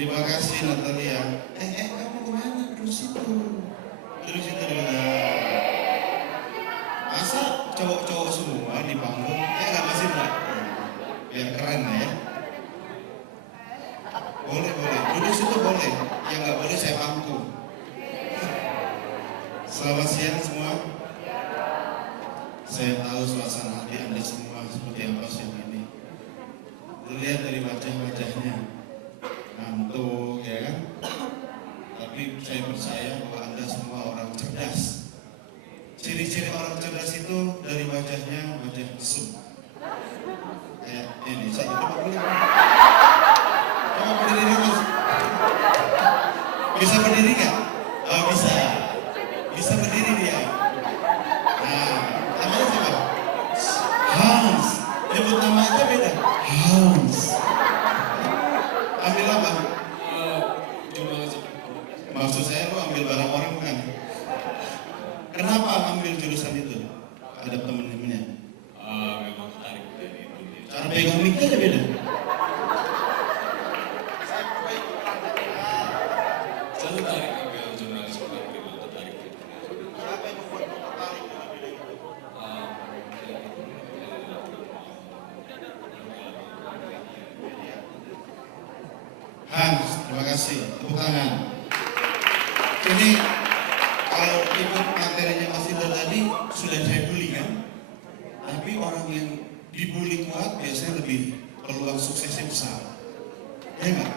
Terima kasih Natalia. Kamu kemana? Duduk situ. Duduk situ juga. Masa cowok-cowok semua di panggung? Nggak masih enggak? Biar keren lah ya. Boleh. Duduk situ boleh. Yang nggak boleh saya panggung. Selamat siang semua. Saya tahu suasana hati Anda semua seperti apa siang ini. Terlihat dari wajah-wajahnya. Ngantuk ya kan? Tapi saya percaya bahwa Anda semua orang cerdas. Ciri-ciri orang cerdas itu dari wajahnya wajah mesum. Kayak ini, saya coba berdiri. Coba berdiri mas. Bisa berdiri nggak? Oh bisa. Bisa berdiri dia. Nah, namanya siapa? Hans. Nyebut nama aja beda. Hans. Ambil apa? Maksud saya lu ambil barang orang bukan? Kenapa ambil jurusan itu? Ada temen-temennya? Memang tertarik dari itu. Cara pegang mic aja beda. Saya tertarik ambil jurnalisme memang tertarik. Siapa yang membuat tertarik? Hans, terima kasih. Tepuk tangan. Ini kalau ikut materinya Mas Indra tadi sudah saya bully kan? Tapi orang yang dibully kuat biasanya lebih peluang suksesnya besar. Ya enggak?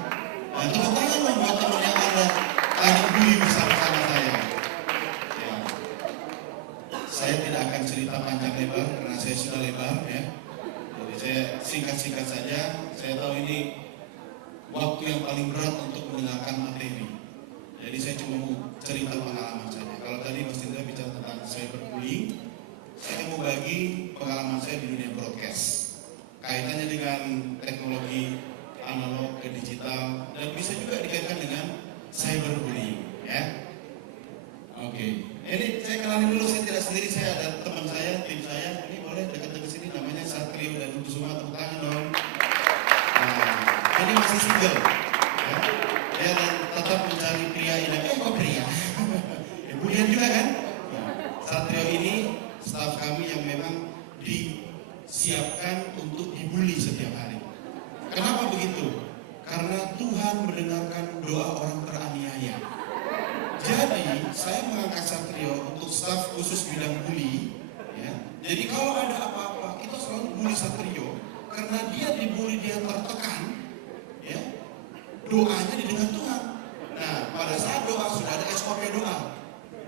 Nah, tepuk tangan dong buat teman yang ada lagi bully bersama-sama saya. Ya. Saya tidak akan cerita panjang lebar karena saya sudah lebar ya. Jadi saya singkat-singkat saja. Saya tahu ini waktu yang paling berat untuk mendengarkan materi. Jadi saya cuma mau cerita pengalaman saja. Kalau tadi Mas Indra bicara tentang cyberbullying, saya mau bagi pengalaman saya di dunia broadcast. Kaitannya dengan teknologi analog ke digital dan bisa juga dikaitkan dengan cyberbullying, ya. Oke. Ini saya kenalin dulu, saya tidak sendiri, saya ada teman saya, tim saya. Ini boleh dekat-dekat sini, namanya Satrio dan Kusuma, tepuk tangan dong. Nah, ini masih single. Ya. Dia tetap mencari pria idaman. Kok pria? Ya, bulian juga kan? Nah, Satrio ini staf kami yang memang disiapkan untuk dibully setiap hari. Kenapa begitu? Karena Tuhan mendengarkan doa orang teraniaya. Jadi saya mengangkat Satrio untuk staf khusus bidang bully. Ya. Jadi kalau ada apa-apa, kita selalu bully Satrio karena dia dibully, dia tertekan. Ya. Doanya didengar Tuhan. Nah, pada saat doa sudah ada SOP doa.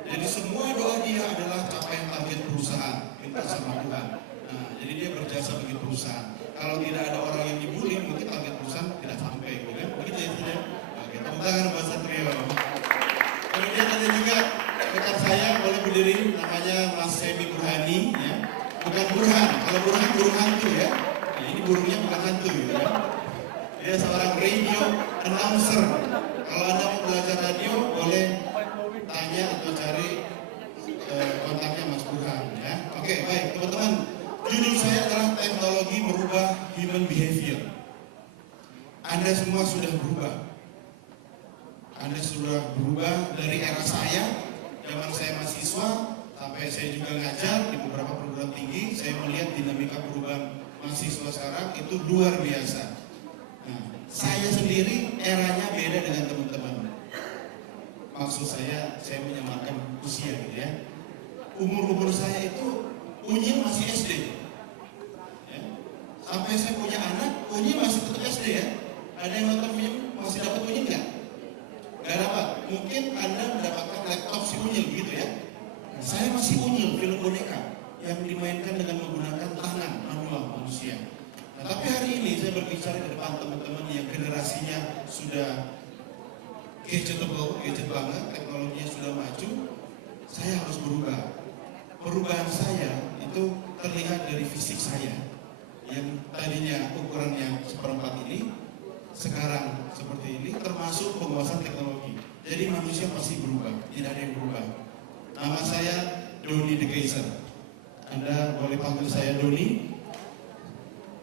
Jadi semua doa dia adalah capaian target perusahaan, minta sama Tuhan. Nah, jadi dia berjasa bagi perusahaan. Kalau tidak ada orang yang dibully, mungkin target perusahaan tidak sampai, kan? Begitu ya, tidak? Oke, tepuk tangan buat Satrio. Kemudian ada juga rekan saya, boleh berdiri, namanya Mas Semi Burhani, ya. Bukan Burhan, kalau Burhan burung hantu ya. Nah, ini burungnya bukan hantu, ya. Dia seorang radio announcer. Kalau Anda mau belajar radio, boleh tanya atau cari kontaknya Mas Burhan, ya. Oke, baik teman-teman. Judul saya adalah teknologi merubah human behavior. Anda semua sudah berubah. Anda sudah berubah dari era saya, zaman saya mahasiswa, sampai saya juga ngajar di beberapa perguruan tinggi. Saya melihat dinamika perubahan mahasiswa sekarang itu luar biasa. Nah, saya sendiri eranya beda dengan teman-teman. Maksud saya menyamakan usia gitu ya. Umur saya itu Unyil masih SD. Ya. Sampai saya punya anak, Unyil masih tetap SD ya. Ada yang nonton film masih dapat Unyil nggak? Nggak dapat. Mungkin Anda mendapatkan laptop si Unyil gitu ya. Saya masih Unyil, film boneka yang dimainkan dengan menggunakan tangan manual manusia. Nah, tapi hari ini saya berbicara ke depan teman-teman yang generasinya sudah gadget banget, teknologinya sudah maju. Saya harus berubah. Perubahan saya itu terlihat dari fisik saya yang tadinya ukurannya seperempat ini, sekarang seperti ini, termasuk penguasaan teknologi. Jadi manusia pasti berubah, tidak ada yang berubah. Nama saya Doni De Kaiser. Anda boleh panggil saya Doni.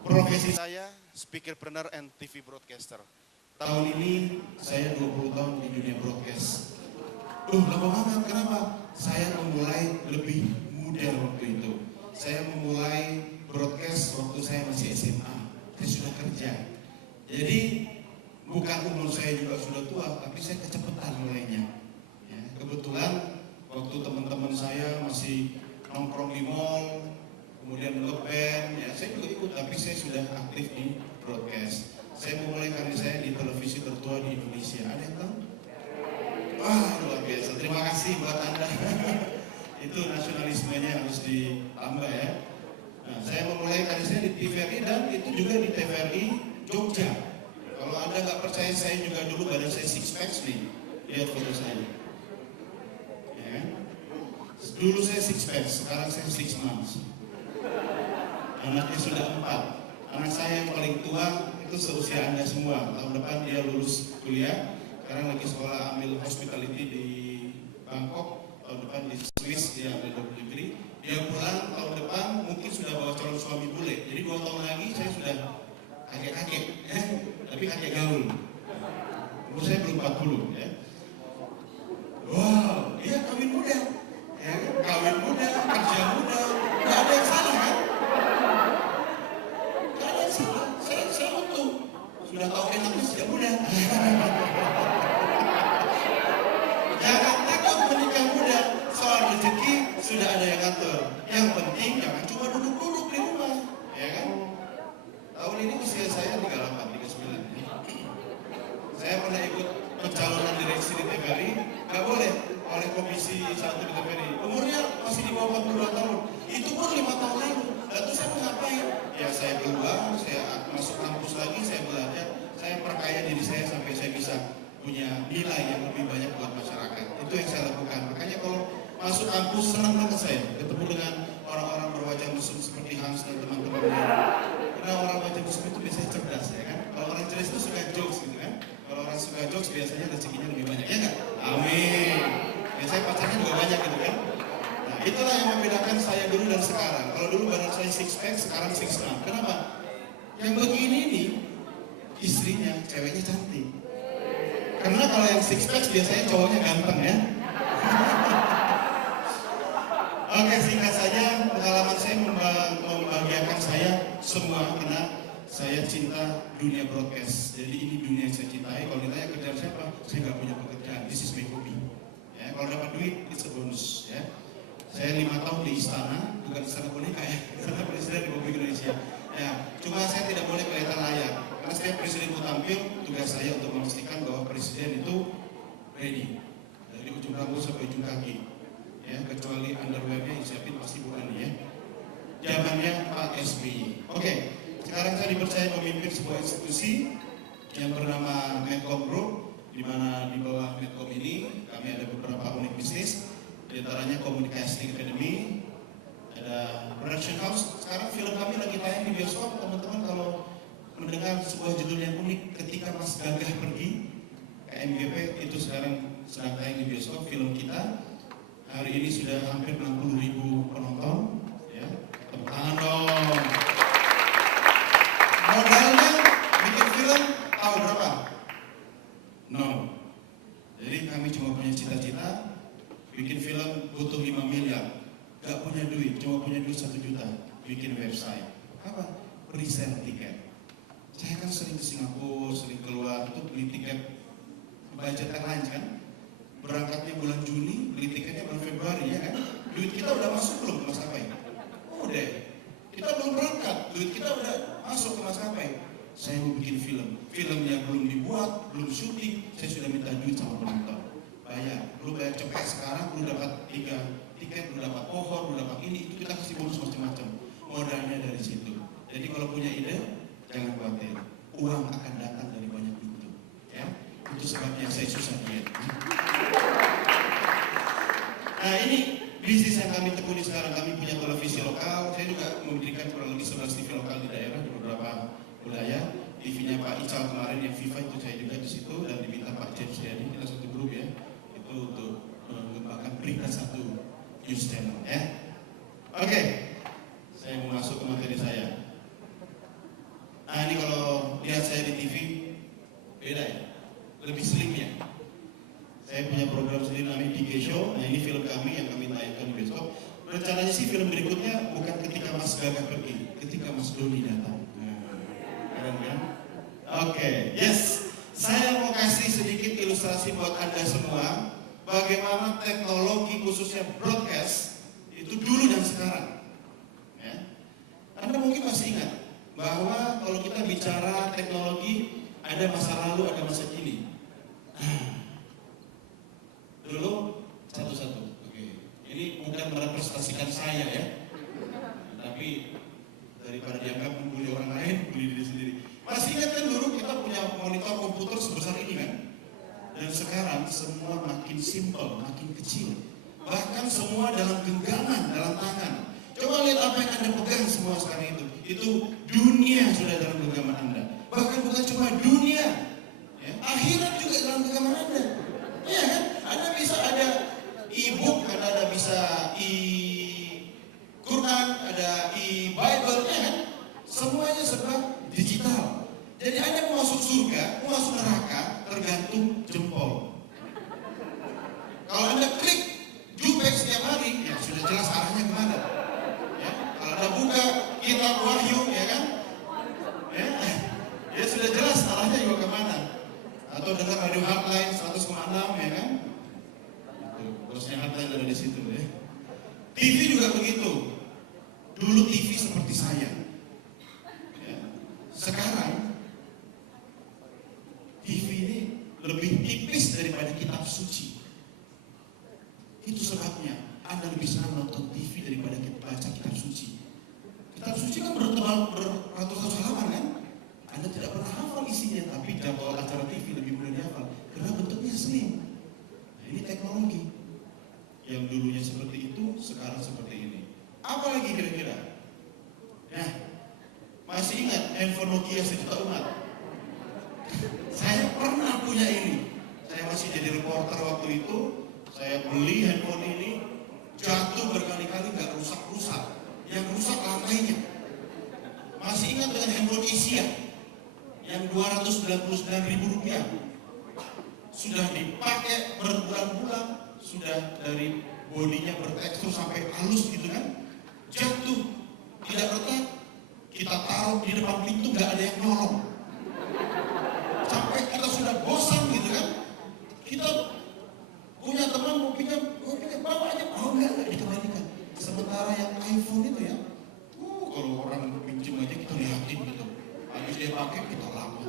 Profesi saya speakerpreneur and TV broadcaster. tahun ini saya 20 tahun di dunia broadcast. Lama banget, kenapa? Saya memulai lebih muda waktu itu. Saya memulai broadcast waktu saya masih SMA. Saya sudah kerja. Jadi bukan umur saya juga sudah tua, tapi saya kecepatan mulainya. Ya, kebetulan waktu teman-teman saya masih nongkrong di mall, kemudian ngeband, ya saya juga ikut, tapi saya sudah aktif di broadcast. Saya memulai karir saya di televisi tertua di Indonesia. Ada yang tahu? Wah, luar biasa. Terima kasih buat Anda. Itu nasionalismenya harus ditambah ya. Nah, saya memulai karir saya di TVRI dan itu juga di TVRI Jogja. Kalau Anda nggak percaya, saya juga dulu badan saya six pack nih. Lihat foto saya. Ya. Dulu saya six pack, sekarang saya 6 months. Anaknya sudah 4. Anak saya yang paling tua itu seusia Anda semua. Tahun depan dia lulus kuliah. Sekarang lagi sekolah ambil hospitality di Bangkok. Tahun depan di Swiss dia ambil double degree. Dia pulang tahun depan mungkin sudah bawa calon suami bule. Jadi 2 tahun lagi saya sudah kakek-kakek, tapi kakek gaul. Umur saya belum 40 ya. Wow, iya kawin muda. Ya, kawin muda, kerja muda, nggak ada yang salah kan? Nggak ada yang salah. Saya utuh. Sudah tahu enaknya sejak muda. Jangan takut menikah muda. Soal rezeki sudah ada yang ngatur. Yang penting jangan cuma duduk-duduk di rumah, ya kan? Tahun ini usia saya 38, 39. Saya pernah ikut pencalonan direksi di TVRI, nggak boleh oleh Komisi 1 di TVRI. Umurnya masih di bawah 42 tahun. Itu pun 5 tahun lalu. Lalu saya mau ngapain? Ya saya keluar, saya masuk kampus lagi, saya belajar, saya perkaya diri saya sampai saya bisa punya nilai yang lebih banyak buat masyarakat. Itu yang saya lakukan. Makanya kalau masuk kampus senang banget saya ketemu dengan orang-orang berwajah mesum seperti Hans dan teman-temannya. Karena orang wajah mesum itu biasanya cerdas ya kan. Kalau orang cerdas itu suka jokes gitu kan. Kalau orang suka jokes biasanya rezekinya lebih banyak ya nggak? Amin. Biasanya pacarnya juga banyak gitu kan. Nah itulah yang membedakan saya dulu dan sekarang. Kalau dulu badan saya six pack, sekarang 6'. Kenapa? Yang begini nih istrinya, ceweknya cantik. Karena kalau yang six pack biasanya cowoknya ganteng ya. Oke, singkat saja pengalaman saya membahagiakan saya semua karena saya cinta dunia broadcast. Jadi ini dunia yang saya cintai. Kalau ditanya kerjaan siapa, saya nggak punya pekerjaan. This is my hobby. Ya, kalau dapat duit, it's a bonus. Ya. Saya 5 tahun di istana, bukan istana boneka ya, istana presiden Republik Indonesia. Ya, cuma saya tidak boleh kelihatan layar. Karena setiap presiden mau tampil, tugas saya untuk memastikan bahwa presiden itu ready dari ujung rambut sampai ujung kaki. Ya, kecuali underwearnya disiapin pasti bukan ya. Zamannya Pak SBY. Oke, sekarang saya dipercaya memimpin sebuah institusi yang bernama Medcom Group, di mana di bawah Medcom ini kami ada beberapa unit bisnis, di antaranya Communication Academy, ada production house. Sekarang film kami lagi tayang di bioskop. Teman-teman kalau mendengar sebuah judul yang unik, Ketika Mas Gagah Pergi, KMGP, itu sekarang sedang tayang di bioskop film kita. Hari ini sudah hampir 60.000 penonton, ya. Tepuk tangan dong. Modalnya bikin film tahu berapa? No. Jadi kami cuma punya cita-cita, bikin film butuh 5 miliar. Gak punya duit, cuma punya duit 1 juta. Bikin website. Apa? Presale tiket. Saya kan sering ke Singapura, sering keluar, itu beli tiket budget airlines kan. Berangkatnya bulan Juni, beli tiketnya bulan Februari ya kan. Duit kita udah masuk belum ke maskapai? Udah. Kita belum berangkat, duit kita udah masuk ke maskapai. Saya mau bikin film, filmnya belum dibuat, belum syuting, saya sudah minta duit sama penonton. Bayar, lu bayar cepet sekarang, lu dapat 3 tiket, lu dapat pohon, lu dapat ini, itu kita kasih bonus macam-macam. Modalnya dari situ. Jadi kalau punya ide, jangan khawatir, uang akan datang dari banyak pintu. Ya, itu sebabnya saya susah diet. Nah ini bisnis yang kami tekuni sekarang. Kami punya televisi lokal. Saya juga mendirikan kurang lebih 11 TV lokal di daerah di beberapa wilayah. TV-nya Pak Ical kemarin yang FIFA itu saya juga di situ dan diminta Pak James Jadi, kita satu grup ya, itu untuk mengembangkan berita 1 news channel ya. Oke, saya mau masuk ke materi saya. Nah ini kalau lihat saya di TV beda ya. Trio. Nah, ini film kami yang kami tayangkan di bioskop. Rencananya sih film berikutnya bukan ketika Mas Gaga pergi, ketika Mas Doni datang. Nah, keren kan? Oke, yes. Saya mau kasih sedikit ilustrasi buat Anda semua bagaimana teknologi khususnya broadcast itu dulu dan sekarang. Ya. Anda mungkin masih ingat bahwa kalau kita bicara teknologi ada masa lalu, ada masa kini. Dulu satu-satu. Oke. Ini bukan merepresentasikan saya ya, tapi daripada dianggap membuli orang lain, bully diri sendiri. Masih ingat kan dulu kita punya monitor komputer sebesar ini kan? Dan sekarang semua makin simple, makin kecil. Bahkan semua dalam genggaman, dalam tangan. Coba lihat apa yang Anda pegang semua sekarang itu. Itu dunia sudah dalam genggaman Anda. Bahkan bukan cuma dunia, ya, akhirat juga dalam genggaman Anda. Iya kan? Anda bisa ada e-book, Anda bisa e-Quran, ada e-Bible, ya kan? Semuanya serba digital. Jadi Anda mau masuk surga, mau masuk neraka, tergantung jempol. Kalau Anda klik Jupek setiap hari, ya sudah jelas arahnya kemana. Ya, kalau Anda buka kitab Wahyu, ya kan? Ya sudah jelas arahnya juga kemana. Atau dengar radio Hotline 100,6, ya kan? Terusnya Hotline ada di situ, ya. TV juga begitu. Dulu TV seperti saya. Ya. Sekarang TV ini lebih tipis daripada kitab suci. Itu sebabnya Anda lebih senang nonton TV daripada baca kitab suci. Kitab suci kan beratus-ratus halaman kan? Anda tidak pernah hafal isinya, tapi jadwal acara TV lebih mudah dihafal karena bentuknya slim. Nah, ini teknologi. Yang dulunya seperti itu, sekarang seperti ini. Apa lagi kira-kira? Nah, masih ingat handphone Nokia 1 juta umat? Saya pernah punya ini. Saya masih jadi reporter waktu itu. Saya beli handphone ini, jatuh berkali-kali nggak rusak-rusak. Yang rusak lantainya. Masih ingat dengan handphone Asia yang Rp299.000. Sudah dipakai berbulan-bulan, sudah dari bodinya bertekstur sampai halus gitu kan. Jatuh, tidak retak, kita taruh di depan pintu nggak ada yang nyolong. Sampai kita sudah bosan gitu kan. Kita punya teman mau pinjam bawa aja, enggak dikembalikan. Sementara yang iPhone itu ya, kalau orang pinjam aja kita lihatin gitu. Habis dia pakai kita lama.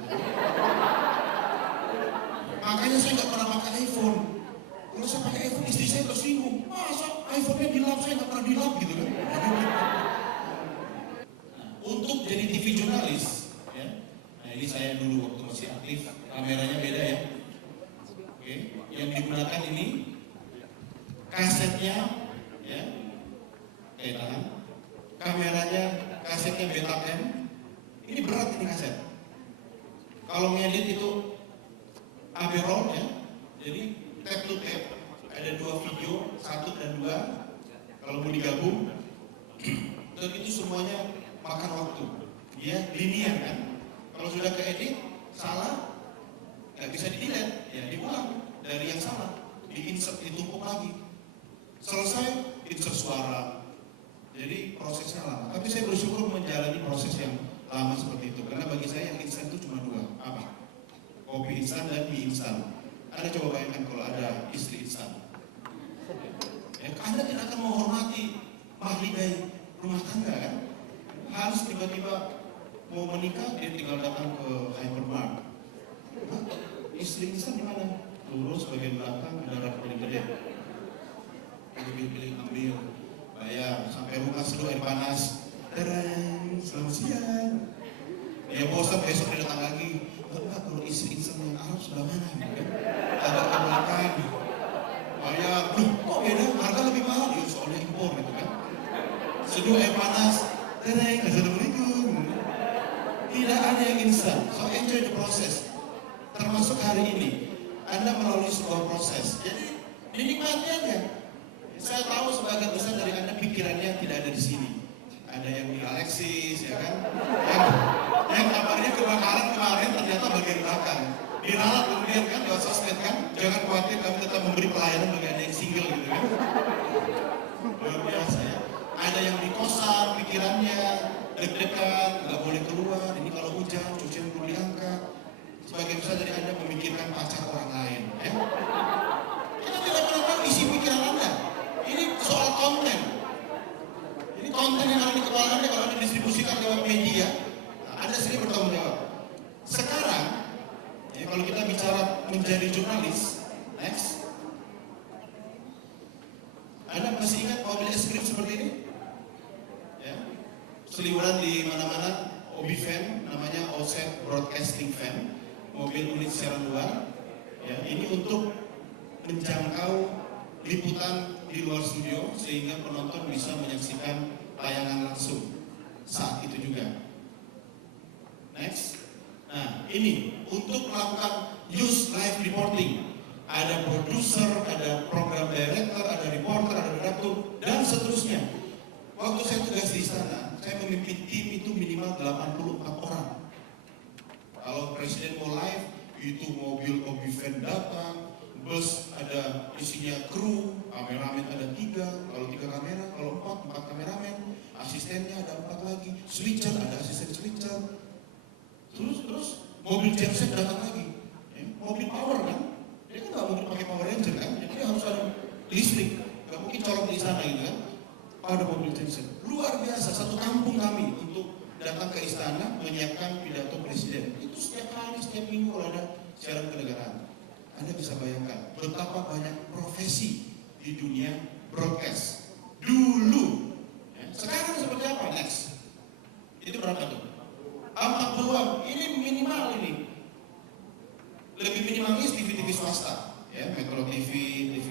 Makanya saya nggak pernah pakai iPhone. Kalau saya pakai iPhone istri saya tersinggung. Masa iPhone-nya dilap, saya nggak pernah dilap gitu kan? Untuk jadi TV jurnalis, ya. Nah ini saya dulu waktu masih aktif, kameranya beda ya. Oke, yang digunakan ini kasetnya, ya, tahan. Kameranya, kasetnya Betacam. Ini berat ini kaset. Kalau ngedit itu AB roll ya, jadi tape to tape. Ada 2 video, 1 dan 2. Kalau mau digabung, dan itu semuanya makan waktu. Dia linear kan. Kalau sudah keedit salah, nggak bisa di-delete, ya diulang dari yang salah, di-insert, ditumpuk lagi. Selesai, insert suara. Jadi prosesnya lama. Tapi saya bersyukur menjalani proses yang lama seperti itu. Karena bagi saya yang instan itu cuma 2. Apa? Kopi instan dan mie instan. Anda coba bayangkan kalau ada istri instan. Ya, Anda tidak akan menghormati mahligai rumah tangga kan? Harus tiba-tiba mau menikah, dia tinggal datang ke hypermart. Istri instan di mana? Lurus bagian belakang ada rak paling gede. Pilih ambil, bayar, sampai rumah seduh air panas. Terang, selamat siang. Ya bosan besok dia datang lagi. Bapak kalau istri instan yang Arab sebelah mana? Agak ke belakang. Bayar, kok beda? Harga lebih mahal, ya soalnya impor gitu kan. Seduh air panas. Terang, assalamualaikum. Tidak ada yang instan. So enjoy the process. Termasuk hari ini, Anda melalui sebuah proses. Jadi dinikmati aja. Saya tahu sebagian besar dari Anda pikirannya tidak ada di sini. Ada yang di Alexis, ya kan? Yang kabarnya kebakaran kemarin ternyata bagian belakang. diralat kemudian kan lewat sosmed kan, jangan khawatir kami tetap memberi pelayanan bagi Anda yang single gitu kan. Luar biasa ya. Ada yang di kosan, pikirannya deg-degan, nggak boleh keluar, ini kalau hujan, cucian belum diangkat. Sebagian besar dari Anda memikirkan pacar orang lain ya. Kita tidak pernah tahu isi pikiran Anda. Ini soal konten. Ini konten yang ada di kepala Anda kalau Anda distribusikan lewat media, nah, Anda sendiri bertanggung jawab. Sekarang, ya, kalau kita bicara menjadi jurnalis, next. Anda masih ingat mobil es krim seperti ini? Ya. Seliweran di mana-mana, Obi Van, namanya Offset Broadcasting Van, mobil unit siaran luar. Ya, ini untuk menjangkau liputan di luar studio sehingga penonton bisa menyaksikan tayangan langsung saat itu juga. Next. Nah, ini untuk melakukan news live reporting. Ada produser, ada program director, ada reporter, ada redaktur, dan seterusnya. Waktu saya tugas di istana, saya memimpin tim itu minimal 84 orang. Kalau presiden mau live, itu mobil Obi Van datang, bus ada isinya kru, kameramen ada 3, kalau 3 kamera, kalau 4 kameramen, asistennya ada 4 lagi, switcher ada asisten switcher. Terus mobil genset datang lagi, ya, mobil power kan? Dia kan nggak mungkin pakai Power Ranger kan, jadi dia harus ada listrik, nggak mungkin colok di sana gitu kan. Ada mobil genset, luar biasa, satu kampung kami untuk datang ke istana menyiapkan pidato presiden. Itu setiap hari, setiap minggu kalau ada siaran kenegaraan. Anda bisa bayangkan betapa banyak profesi di dunia broadcast dulu. Ya, sekarang seperti apa? Next, itu berapa tuh? 40-an, ini minimal ini. Lebih minimalis TV-TV swasta, ya, Metro TV, TV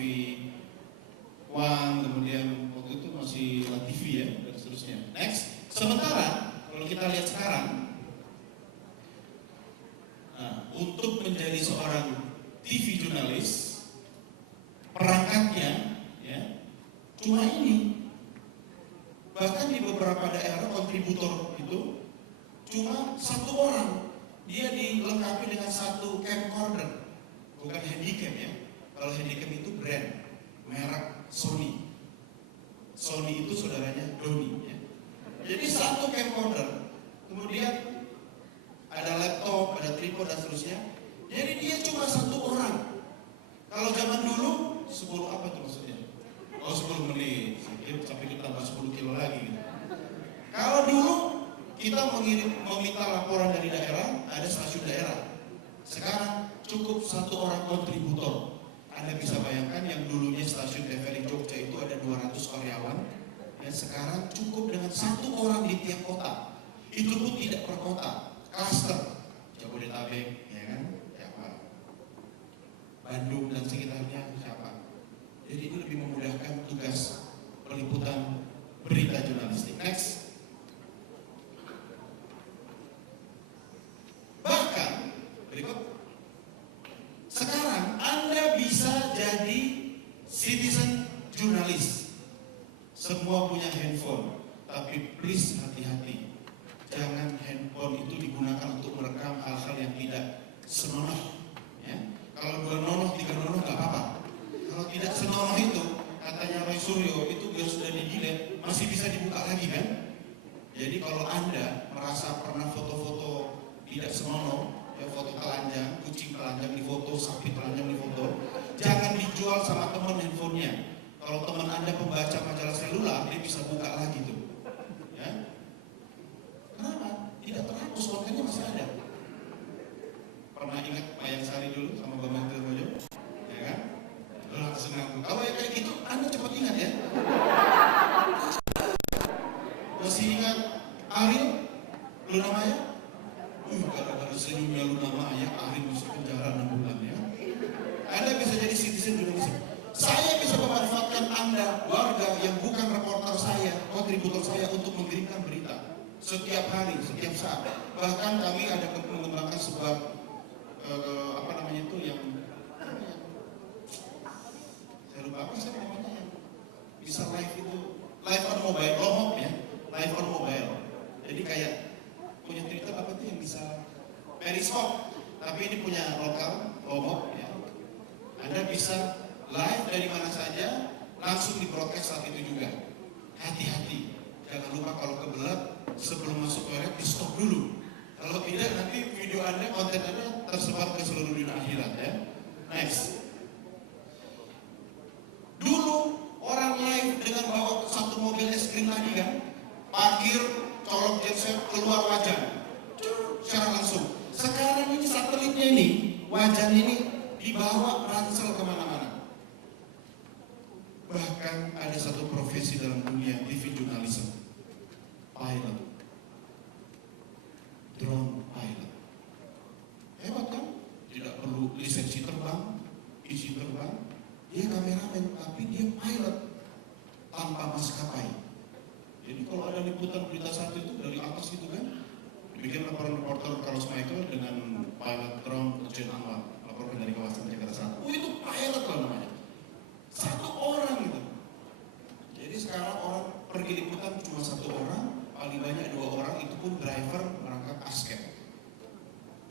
One, kemudian waktu itu masih La TV ya, dan seterusnya. Next, sementara kalau kita lihat sekarang, nah, untuk menjadi seorang TV jurnalis, perangkatnya, ya, cuma ini. Bahkan di beberapa daerah kontributor itu cuma 1 orang. Dia dilengkapi dengan 1 camcorder, bukan handycam ya. Kalau handycam itu brand, merek Sony. Sony itu saudaranya Doni ya. Jadi 1 camcorder, kemudian ada laptop, ada tripod dan seterusnya. Jadi dia cuma 1 orang. Kalau zaman dulu 10 apa itu maksudnya? Oh 10 menit, sampai kita tambah 10 kilo lagi. Kalau dulu kita meminta laporan dari daerah, ada stasiun daerah. Sekarang cukup 1 orang kontributor. Anda bisa bayangkan yang dulunya stasiun TVRI Jogja itu ada 200 karyawan, dan sekarang cukup dengan 1 orang di tiap kota. Itu pun tidak per kota, klaster. Jabodetabek, ya kan? Siapa? Bandung dan sekitarnya siapa? Jadi ini lebih memudahkan tugas peliputan berita jurnalistik. Next. Bahkan, berikut. Sekarang Anda bisa jadi citizen jurnalis. Semua punya handphone, tapi please hati-hati. Jangan handphone itu digunakan untuk merekam hal-hal yang tidak senonoh. Ya. Kalau 2 nonoh, 3 nonoh nggak apa-apa. Kalau tidak senonoh itu, katanya Roy Suryo, itu biar sudah di-delete, masih bisa dibuka lagi kan? Jadi kalau Anda merasa pernah foto-foto tidak senonoh, ya foto telanjang, kucing telanjang di foto, sapi telanjang di foto, jangan dijual sama teman handphonenya. Kalau teman Anda pembaca majalah selular, dia bisa buka lagi tuh. Ya. Kenapa? Tidak terhapus, kontennya masih ada. Pernah ingat Pak Yang Sari dulu sama Bambang Triyomojo? Ya kan? Langsung ngaku. Kalau yang kayak gitu, Anda cepat ingat ya. Masih ingat Ariel? Luna Maya? Gara-gara senyumnya Luna Maya, Ariel masuk penjara 6 bulan ya. Anda bisa jadi citizen jurnalistik. Saya bisa memanfaatkan Anda, warga yang bukan reporter saya, kontributor saya untuk mengirimkan berita. Setiap hari, setiap saat. Bahkan kami ada mengembangkan sebuah apa namanya itu yang saya lupa apa sih namanya yang bisa live itu, live on mobile, lohop ya, live on mobile. Jadi kayak punya Twitter apa tuh yang bisa periscope, tapi tapi ini punya lokal, Lombok ya. Anda bisa live dari mana saja, langsung di broadcast saat itu juga. Hati-hati, jangan lupa kalau kebelat sebelum masuk toilet di stop dulu. Kalau tidak nanti video Anda, konten Anda tersebar ke seluruh dunia akhirat ya. Next. Dulu orang live dengan bawa satu mobil es krim tadi kan, parkir, colok genset, keluar wajan, secara langsung. Sekarang ini satelitnya ini, wajan ini dibawa ransel kemana-mana. Bahkan ada satu profesi dalam dunia TV jurnalisme, pilot, drone pilot. Hebat kan? Tidak perlu lisensi terbang, izin terbang. Dia kameramen, tapi dia pilot tanpa maskapai. Jadi kalau ada liputan berita satu itu dari atas itu kan, bikin laporan reporter Carlos Michael dengan pilot drone Ujian Anwar, laporan dari kawasan Jakarta Selatan. Oh itu pilot loh namanya. Satu orang itu. Jadi sekarang orang pergi liputan cuma satu orang, paling banyak 2 orang, itu pun driver merangkap asket.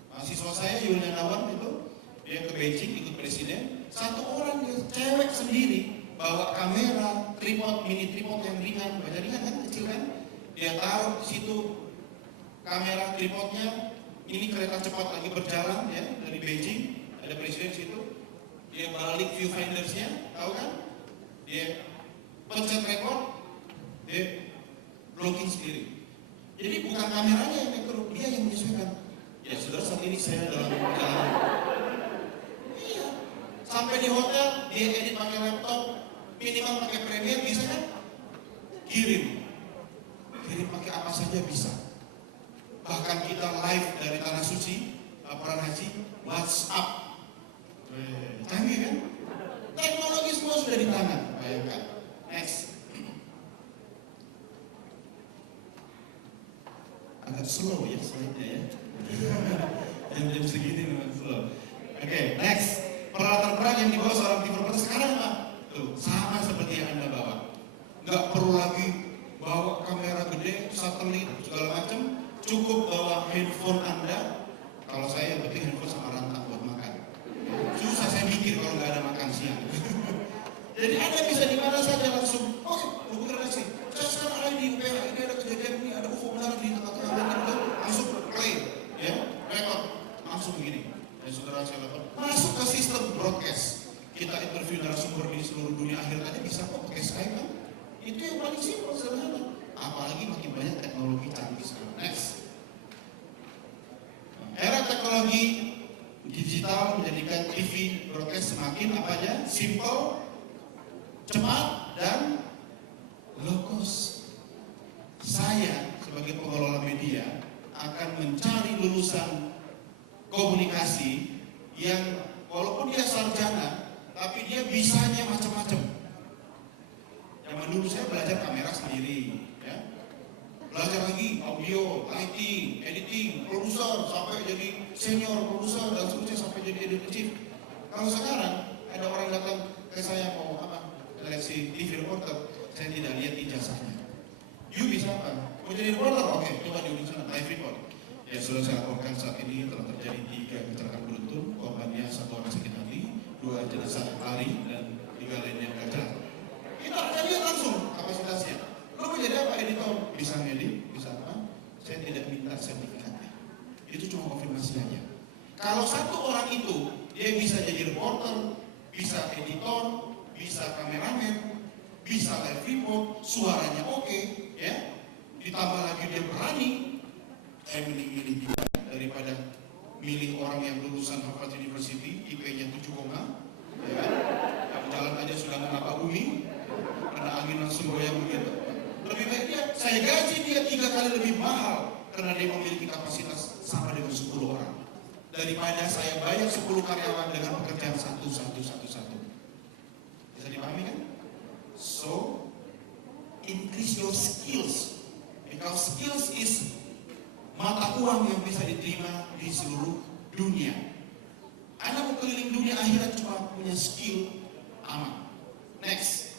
Mahasiswa saya Yulian Awan itu, dia ke Beijing ikut presiden, satu orang dia cewek sendiri bawa kamera, tripod, mini tripod yang ringan, baca ringan kan, kecil kan, dia taruh di situ kamera tripodnya. Ini kereta cepat lagi berjalan ya dari Beijing, ada presiden situ, dia balik viewfindersnya, tahu kan, dia pencet record, dia blocking sendiri. Jadi bukan kameranya yang record, dia yang menyesuaikan. Ya saudara, saat ini saya dalam perjalanan. Iya, sampai di hotel dia edit pakai laptop, minimal pakai Premiere bisa kan? Kirim pakai apa saja bisa. Bahkan kita live dari Tanah Suci, laporan haji, WhatsApp. Canggih kan? Teknologi semua sudah di tangan. Bayangkan. Next. Agak slow ya slide-nya ya. Jam-jam segini memang slow. Oke, next. Peralatan perang yang dibawa seorang TV reporter sekarang Pak. Tuh, sama seperti yang Anda bawa. Nggak perlu lagi bawa kamera gede, satelit, segala macam. Cukup bawa handphone Anda. Kalau saya yang penting handphone sama rantang buat makan. Susah saya mikir kalau nggak ada makan siang. Jadi Anda bisa di mana saja langsung, oke, hubungi redaksi. Saya sekarang ada di UPH, ini ada kejadian ini, ada UFO mendarat di tengah-tengah dan itu langsung play, ya, record, langsung begini. Dan saudara saya lapor, masuk ke sistem broadcast. Kita interview narasumber di seluruh dunia akhirat aja bisa kok pakai Skype kan? Itu yang paling simpel sederhana. Apalagi makin banyak teknologi canggih sekarang. Next. Era teknologi digital menjadikan TV broadcast semakin apa aja? Simple, cepat, dan low cost. Saya sebagai pengelola media akan mencari lulusan komunikasi yang walaupun dia sarjana, tapi dia bisanya macam-macam. Zaman dulu saya belajar kamera sendiri, ya. Belajar lagi audio, lighting, editing, produser, sampai jadi senior produser dan seterusnya sampai jadi editor chief. Kalau sekarang ada orang datang ke saya mau apa? Seleksi TV reporter, saya tidak lihat ijazahnya. You bisa apa? Mau jadi reporter? Oke, coba diundi sana, live report. Ya sudah saya laporkan saat ini telah terjadi 3 kecelakaan beruntun, korbannya 1 orang sakit hati, 2 jenazah lari dan 3 lainnya gagal. Kita akan lihat langsung kapasitasnya. Lo mau jadi apa editor? Bisa ngedit, bisa apa? Saya tidak minta sertifikatnya. Itu cuma konfirmasi aja. Kalau satu orang itu dia bisa jadi reporter, bisa editor, bisa kameramen, bisa live report, suaranya oke, ya. Ditambah lagi dia berani, saya milih dia daripada milih orang yang lulusan Harvard University, IP-nya 7, ya kan? Yang jalan aja sudah menapa bumi, karena angin langsung goyang begitu. Lebih baik dia, saya gaji dia 3 kali lebih mahal karena dia memiliki kapasitas sama dengan 10 orang. Daripada saya bayar 10 karyawan dengan pekerjaan satu. Bisa dipahami kan? So, increase your skills. Because skills is mata uang yang bisa diterima di seluruh dunia. Anda mau keliling dunia akhirat cuma punya skill, aman. Next.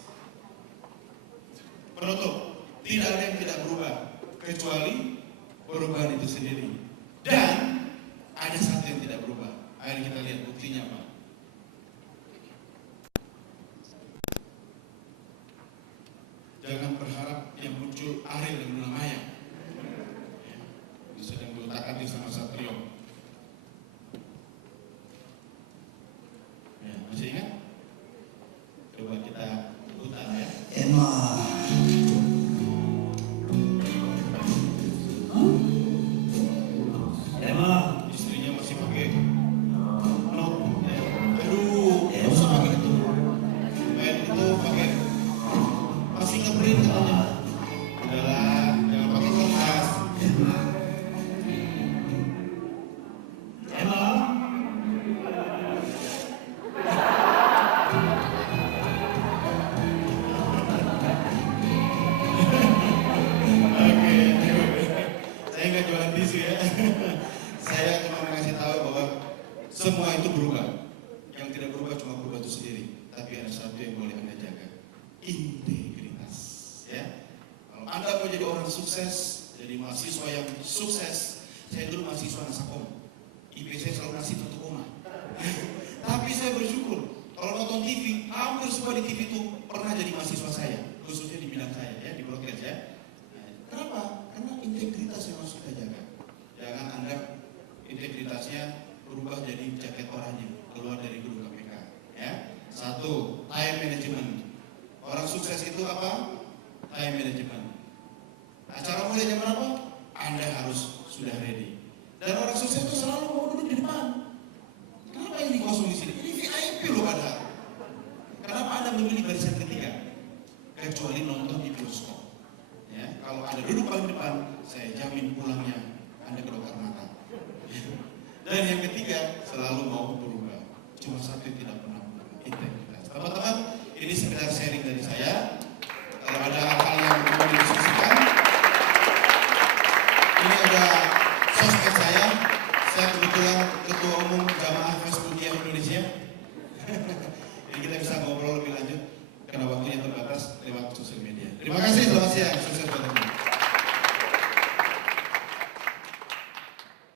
Penutup. Tidak ada yang tidak berubah kecuali perubahan itu sendiri. Dan ada satu yang tidak berubah, Emma. Emma. Istrinya masih pakai not. Aduh, nggak usah pakai itu. Main itu pakai masih ngeprint katanya. Udahlah, jangan pakai kertas. Emma. Oke, saya nggak jualan tisu ya. Saya cuma mengasih tahu bahwa semua itu berubah. Yang tidak berubah cuma berubah itu sendiri. Tapi ada satu yang boleh Anda jaga, integritas. Ya, kalau Anda mau jadi orang sukses, jadi mahasiswa yang sukses. Saya dulu mahasiswa Nasakom, IP saya selalu ngasih 1 koma. Tapi saya bersyukur kalau nonton TV, hampir semua di TV itu pernah jadi mahasiswa saya, khususnya di bidang saya ya, di broadcast ya. Kenapa? Karena integritas yang harus kita jaga. Jangan Anda integritasnya berubah jadi jaket oranye keluar dari gedung KPK. Ya, satu, time management. Orang sukses itu apa? Time management. Acara mulai jam berapa? Anda harus sudah ready. Dan orang sukses itu selalu mau duduk di depan. Kenapa ini kosong di sini? Ini VIP loh ada. Kenapa Anda memilih barisan ketiga? Kecuali nonton di bioskop. Ya, kalau Anda duduk paling depan, saya jamin pulangnya Anda ke dokter mata. Dan yang ketiga, selalu mau berubah. Cuma satu yang tidak pernah berubah, integritas. Teman-teman, ini sekedar sharing dari saya. Kalau ada hal yang mau didiskusikan, ini ada sosmed saya. Saya kebetulan Ketua Umum Jamaah Facebookia Indonesia. Jadi kita bisa ngobrol lebih lanjut karena waktunya terbatas lewat sosial media. Terima kasih, selamat siang.